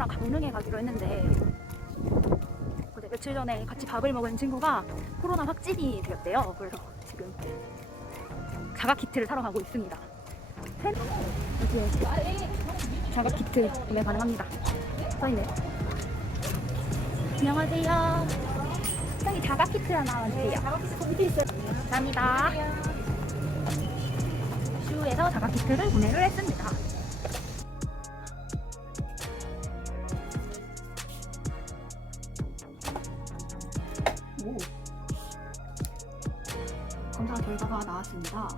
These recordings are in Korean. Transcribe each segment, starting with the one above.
친구랑 강릉에 가기로 했는데 며칠 전에 같이 밥을 먹은 친구가 코로나 확진이 되었대요. 그래서 지금 자가 키트를 사러 가고 있습니다. 팬- 여기에 자가 키트 구매 가능합니다. 써있네. 안녕하세요. 여기 자가 키트 하나 주세요. 감사합니다. 슈에서 자가 키트를 구매를 했습니다. 오. 검사 결과가 나왔습니다.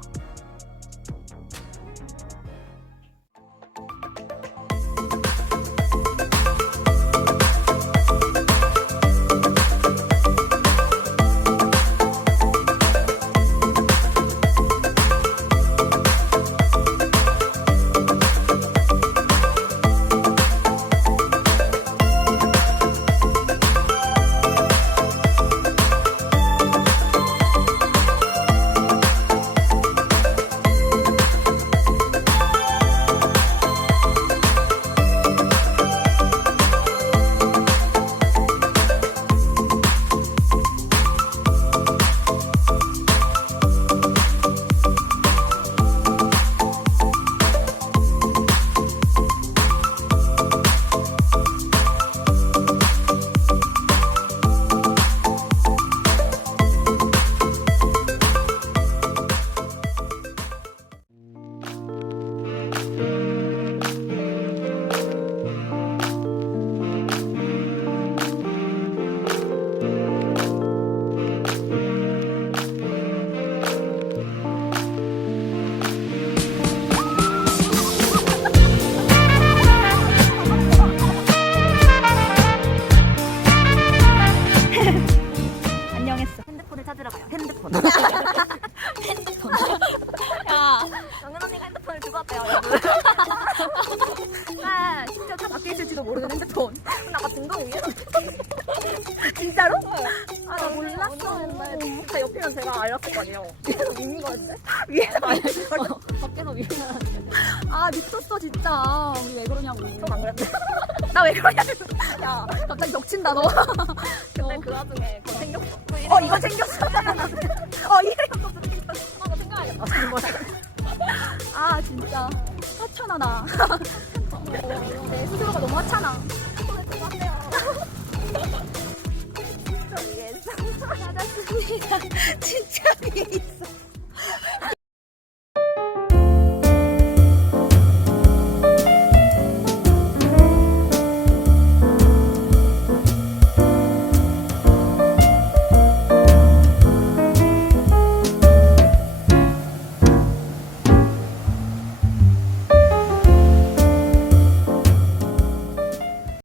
찾으러 가요. 핸드폰. 핸드폰. 야, 정은 언니가 핸드폰을 두고 왔대요, 여러분. 아, 심지어 차 밖에 있을지도 모르는 핸드폰. 나 같은 거 위에. 진짜로? 아, 나 몰랐어. 옛날에. 제 옆이면 제가 알았을 거 아니에요. 위에서 미는 거였는데? 위에서 거 밖에서 미는 아, 미쳤어, 진짜. 우리 왜 그러냐고. 저안 그랬대. 나왜 그러냐고. 야, 갑자기 겹친다, 너. 근데 그 와중에 그거 생겼어. 어, 이거 생겼어. 어, 이거 생겼어. 하나 생각하겠다. 아, 진짜. 하찮아, 내 스스로가 너무 하찮아. 진짜 위에. 진짜 위에 있어.